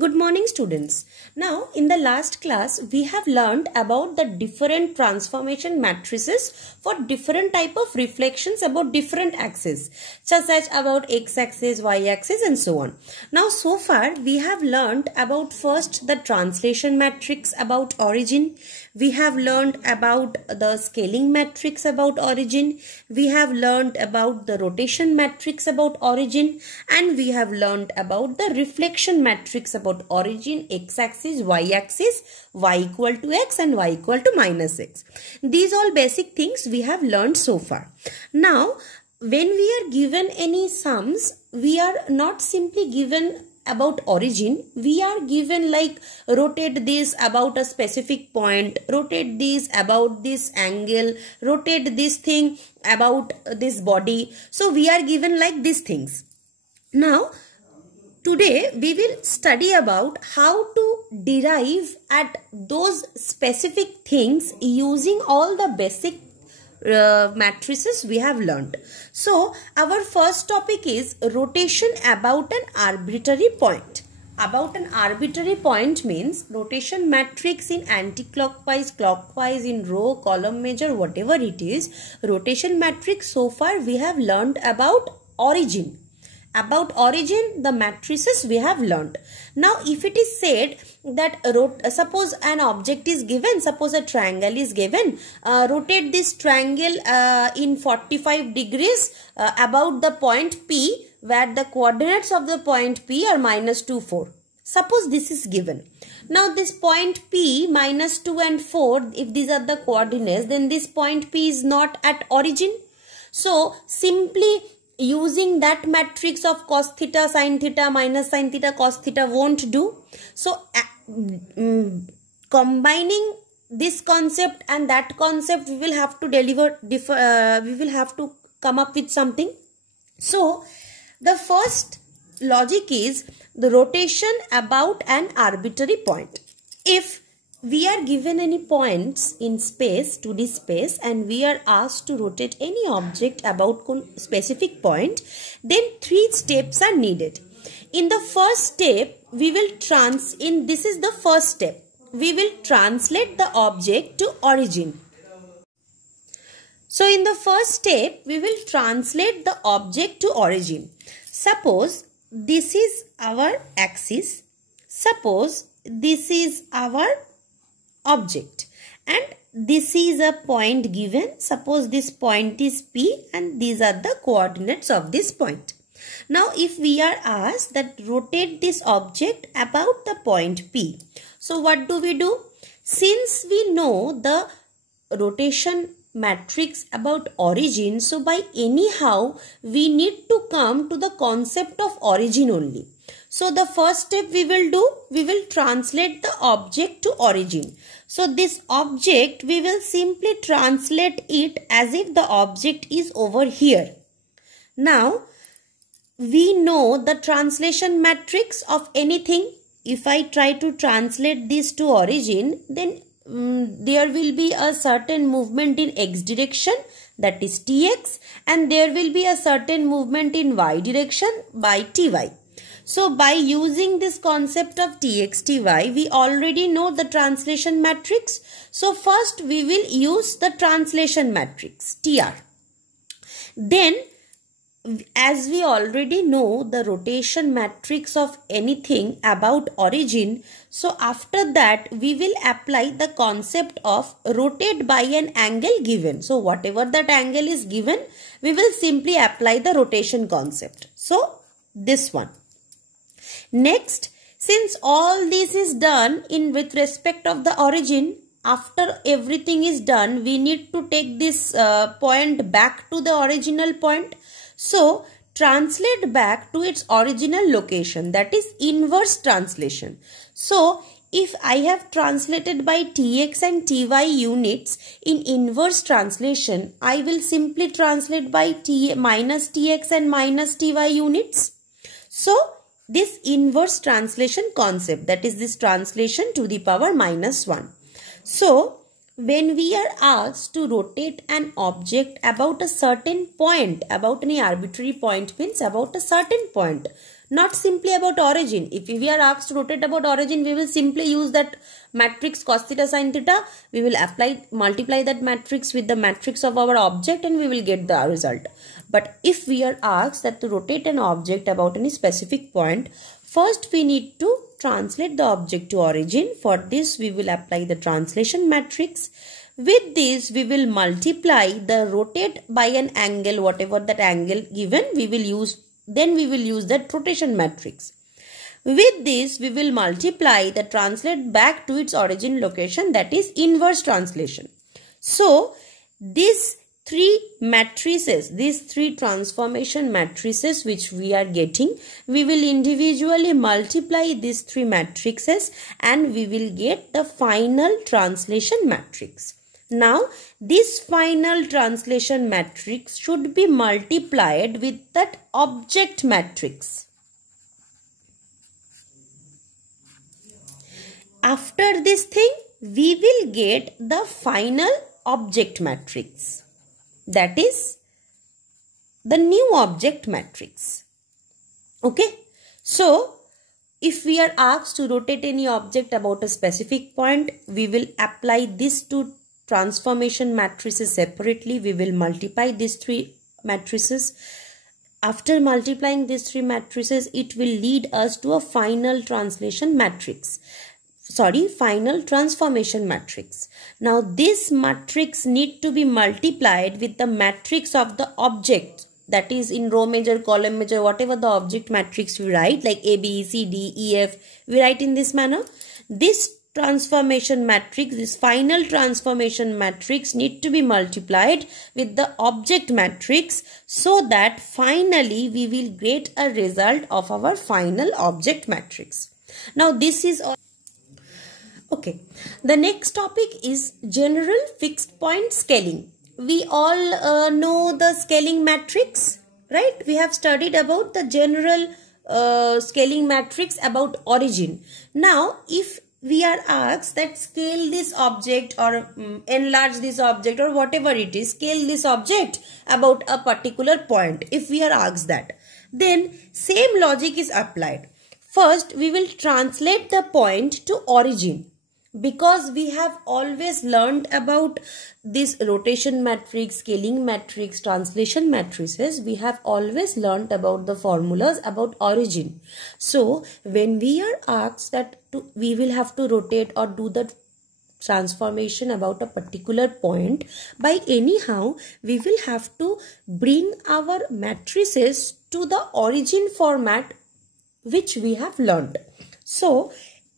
Good morning students. Now in the last class we have learned about the different transformation matrices for different type of reflections about different axes such as about x-axis, y-axis and so on. Now so far we have learned about first the translation matrix about origin. We have learned about the scaling matrix about origin. We have learned about the rotation matrix about origin, and we have learned about the reflection matrix about origin, x-axis, y-axis, y equal to x and y equal to minus x. These all basic things we have learned so far. Now when we are given any sums, we are not simply given about origin, we are given like rotate this about a specific point, rotate this about this angle, rotate this thing about this body. So we are given like these things. Now today we will study about how to derive at those specific things using all the basic matrices we have learned. So our first topic is rotation about an arbitrary point. About an arbitrary point means rotation matrix in anti-clockwise, clockwise, in row, column, measure, whatever it is. Rotation matrix so far we have learned about origin. About origin, the matrices we have learned. Now if it is said that suppose an object is given, suppose a triangle is given, rotate this triangle in 45 degrees about the point P, where the coordinates of the point P are minus 2, 4. Suppose this is given. Now this point P minus 2 and 4, if these are the coordinates, then this point P is not at origin. So simply using that matrix of cos theta, sin theta, minus sin theta, cos theta won't do. So combining this concept and that concept, we will have to we will have to come up with something. So the first logic is the rotation about an arbitrary point. If we are given any points in space, 2D space, and we are asked to rotate any object about specific point, then 3 steps are needed. In the first step, we will this is the first step. We will translate the object to origin. So in the first step, we will translate the object to origin. Suppose this is our axis. Suppose this is our object and this is a point given. Suppose this point is P and these are the coordinates of this point. Now if we are asked that rotate this object about the point P, so what do we do? Since we know the rotation matrix about origin, so by anyhow we need to come to the concept of origin only. So the first step we will do, we will translate the object to origin. So this object, we will simply translate it as if the object is over here. Now we know the translation matrix of anything. If I try to translate this to origin, then there will be a certain movement in x direction, that is tx, and there will be a certain movement in y direction by ty. So by using this concept of tx, ty, we already know the translation matrix. So first we will use the translation matrix, tr. Then as we already know the rotation matrix of anything about origin, so after that we will apply the concept of rotate by an angle given. So whatever that angle is given, we will simply apply the rotation concept. So this one. Next, since all this is done with respect of the origin, after everything is done, we need to take this point back to the original point. So translate back to its original location, that is inverse translation. So if I have translated by tx and ty units in inverse translation, I will simply translate by minus tx and minus ty units. So this inverse translation concept, that is this translation to the power minus 1. So when we are asked to rotate an object about a certain point, about any arbitrary point means about a certain point, not simply about origin. If we are asked to rotate about origin, we will simply use that matrix cos theta sin theta. We will multiply that matrix with the matrix of our object and we will get the result. But if we are asked that to rotate an object about any specific point, first we need to translate the object to origin. For this we will apply the translation matrix. With this we will multiply the rotate by an angle, whatever that angle given, we will use that rotation matrix. With this we will multiply the translate back to its origin location, that is inverse translation. So these three matrices, these three transformation matrices which we are getting, we will individually multiply these three matrices and we will get the final translation matrix. Now this final translation matrix should be multiplied with that object matrix. After this thing, we will get the final object matrix. That is the new object matrix. Okay. So, if we are asked to rotate any object about a specific point, we will apply these two transformation matrices separately. We will multiply these three matrices. After multiplying these three matrices, it will lead us to a final translation matrix. Final transformation matrix. Now this matrix need to be multiplied with the matrix of the object, that is in row measure, column measure, whatever the object matrix we write, like A, B, C, D, E, F, we write in this manner. This transformation matrix, this final transformation matrix need to be multiplied with the object matrix so that finally we will get a result of our final object matrix. Now this is all. Okay, the next topic is general fixed point scaling. We all know the scaling matrix, right? We have studied about the general scaling matrix about origin. Now, if we are asked that scale this object or enlarge this object or whatever it is, scale this object about a particular point, if we are asked that, then same logic is applied. First, we will translate the point to origin. Because we have always learned about this rotation matrix, scaling matrix, translation matrices, we have always learned about the formulas about origin. So when we are asked that we will have to rotate or do the transformation about a particular point, by anyhow we will have to bring our matrices to the origin format which we have learned. So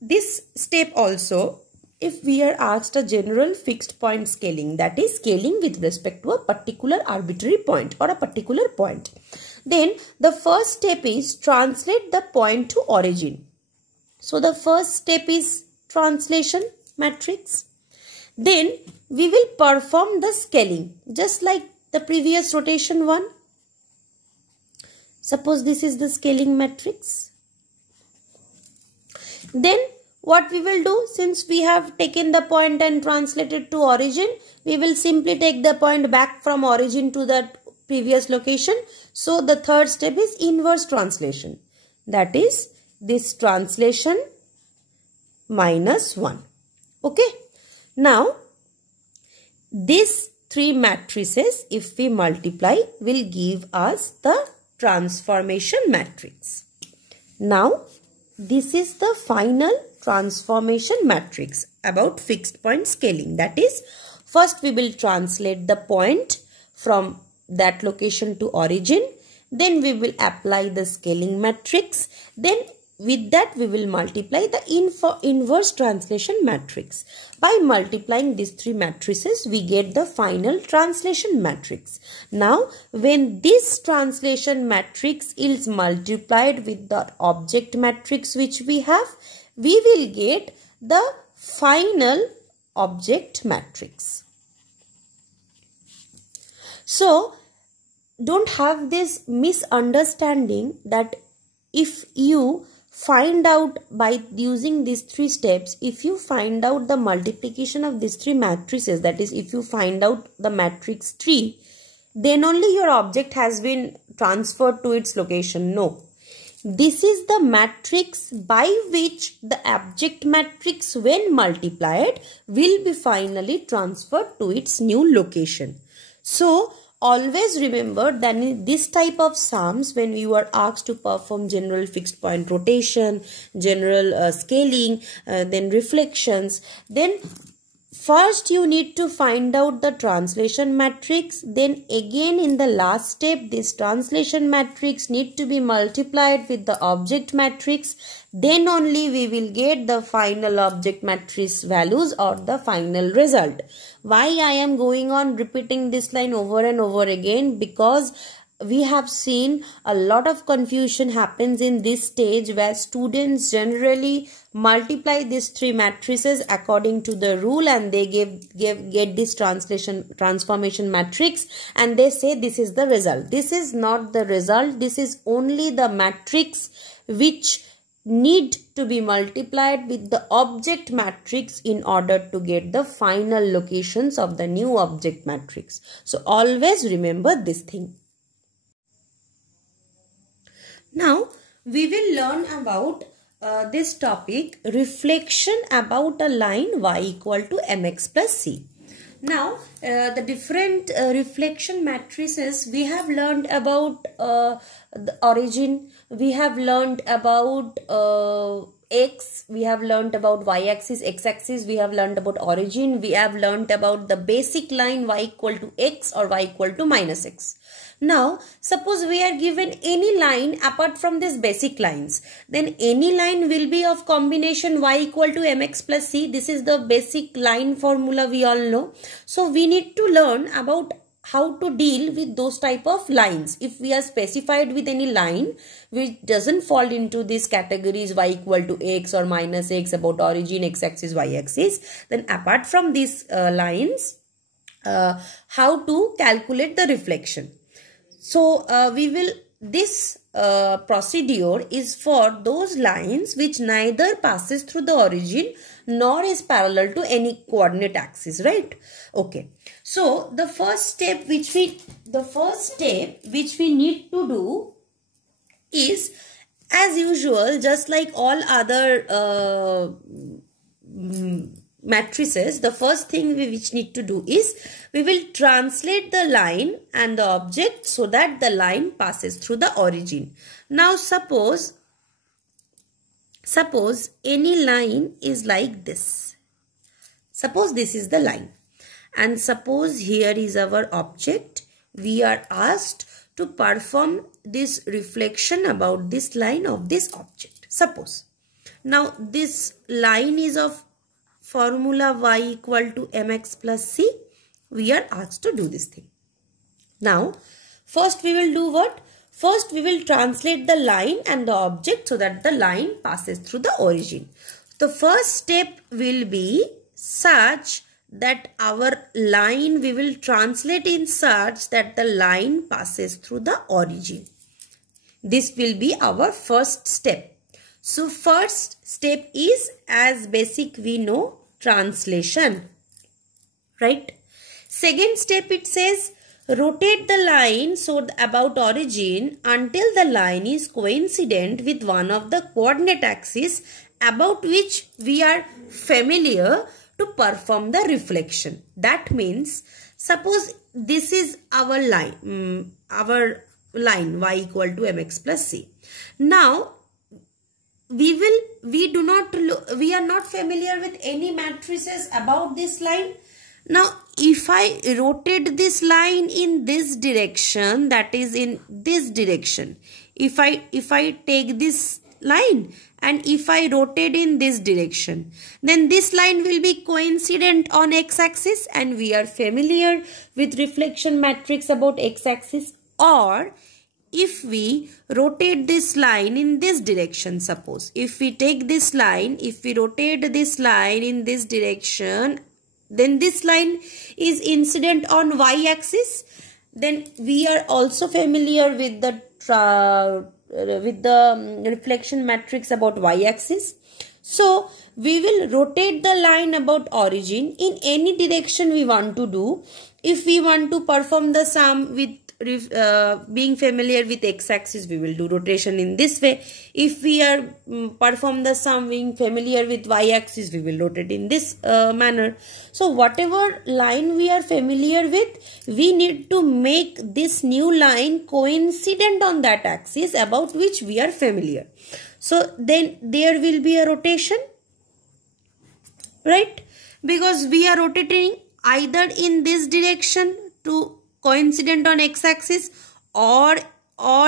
this step also, if we are asked a general fixed point scaling, that is scaling with respect to a particular arbitrary point or a particular point, then the first step is translate the point to origin. So the first step is translation matrix. Then we will perform the scaling just like the previous rotation one. Suppose this is the scaling matrix. Then what we will do, since we have taken the point and translated to origin, we will simply take the point back from origin to that previous location. So the third step is inverse translation. That is this translation minus 1. Okay. Now these three matrices, if we multiply, will give us the transformation matrix. Now this is the final transformation matrix about fixed point scaling. That is, first we will translate the point from that location to origin. Then we will apply the scaling matrix. Then with that we will multiply the inverse translation matrix. By multiplying these three matrices, we get the final translation matrix. Now, when this translation matrix is multiplied with the object matrix which we have, we will get the final object matrix. So, don't have this misunderstanding that if you find out by using these three steps, if you find out the multiplication of these three matrices, that is, if you find out the matrix 3, then only your object has been transferred to its location. No. This is the matrix by which the object matrix when multiplied will be finally transferred to its new location. So always remember that in this type of sums, when you are asked to perform general fixed point rotation, general scaling, then reflections, then first you need to find out the translation matrix. Then again in the last step, this translation matrix need to be multiplied with the object matrix. Then only we will get the final object matrix values or the final result. Why I am going on repeating this line over and over again? Because we have seen a lot of confusion happens in this stage, where students generally multiply these three matrices according to the rule, and they get this transformation matrix, and they say this is the result. This is not the result. This is only the matrix which need to be multiplied with the object matrix in order to get the final locations of the new object matrix. So always remember this thing. Now we will learn about this topic, reflection about a line y equal to mx plus c. Now the different reflection matrices we have learned about the origin, we have learned about x, we have learned about y-axis, x-axis, we have learned about origin, we have learned about the basic line y equal to x or y equal to minus x. Now, suppose we are given any line apart from these basic lines, then any line will be of combination y equal to mx plus c. This is the basic line formula we all know. So, we need to learn about how to deal with those type of lines. If we are specified with any line which doesn't fall into these categories y equal to x or minus x, about origin, x-axis, y-axis, then apart from these lines, how to calculate the reflection. So this procedure is for those lines which neither passes through the origin nor is parallel to any coordinate axis, right? Okay. So the first step which we need to do is, as usual, just like all other matrices, the first thing which need to do is we will translate the line and the object so that the line passes through the origin. Now suppose any line is like this. Suppose this is the line, and suppose here is our object. We are asked to perform this reflection about this line of this object. Suppose now this line is of formula y equal to mx plus c. We are asked to do this thing. Now, first we will do what? First we will translate the line and the object so that the line passes through the origin. The first step will be such that our line, we will translate in such that the line passes through the origin. This will be our first step. So first step is, as basic we know, translation, right? Second step, it says rotate the line so about origin until the line is coincident with one of the coordinate axes about which we are familiar to perform the reflection. That means, suppose this is our line, y equal to mx plus c. Now we are not familiar with any matrices about this line. Now if I rotate this line in this direction, that is in this direction, if I take this line and if I rotate in this direction, then this line will be coincident on x-axis, and we are familiar with reflection matrix about x-axis. Or if we rotate this line in this direction, suppose if we take this line, if we rotate this line in this direction, then this line is incident on y-axis, then we are also familiar with the reflection matrix about y-axis. So we will rotate the line about origin in any direction we want to do. If we want to perform the sum with being familiar with x-axis, we will do rotation in this way. If we are perform the sum being familiar with y-axis, we will rotate in this manner. So whatever line we are familiar with, we need to make this new line coincident on that axis about which we are familiar. So then there will be a rotation, right? Because we are rotating either in this direction to coincident on x-axis, or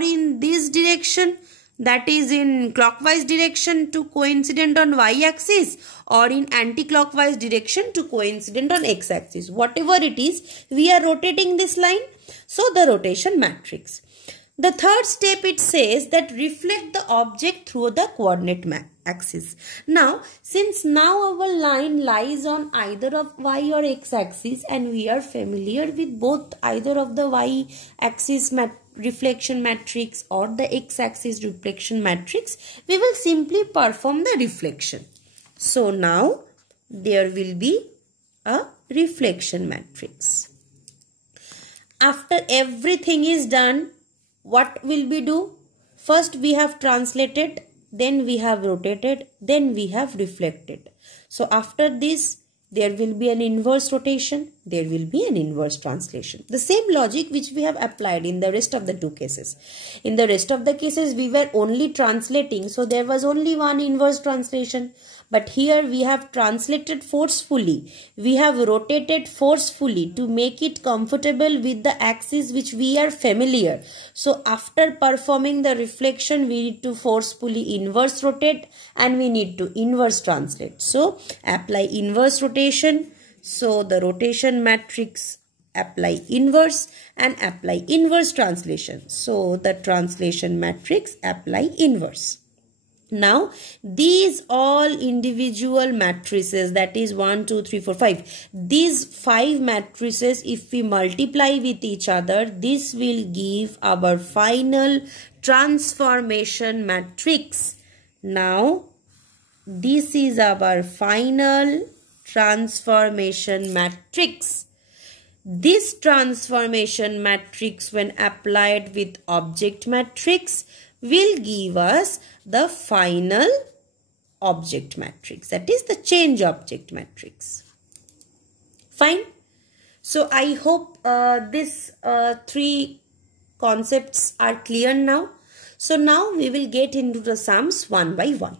in this direction, that is in clockwise direction to coincident on y-axis, or in anti-clockwise direction to coincident on x-axis. Whatever it is, we are rotating this line. So the rotation matrix. The third step, it says that reflect the object through the coordinate axis. Now, since now our line lies on either of y or x axis, and we are familiar with both either of the y axis reflection matrix or the x axis reflection matrix, we will simply perform the reflection. So now there will be a reflection matrix. After everything is done, what will we do? First we have translated, then we have rotated, then we have reflected. So after this, there will be an inverse rotation, there will be an inverse translation. The same logic which we have applied in the rest of the two cases. In the rest of the cases, we were only translating, so there was only one inverse translation. But here we have translated forcefully. We have rotated forcefully to make it comfortable with the axis which we are familiar. So after performing the reflection, we need to forcefully inverse rotate and we need to inverse translate. So apply inverse rotation. So the rotation matrix, apply inverse, and apply inverse translation. So the translation matrix, apply inverse. Now these all individual matrices, that is 1, 2, 3, 4, 5. These 5 matrices, if we multiply with each other, this will give our final transformation matrix. Now this is our final transformation matrix. This transformation matrix, when applied with object matrix, will give us the final object matrix, that is the change object matrix. Fine. So I hope these 3 concepts are clear now. So now we will get into the sums one by one.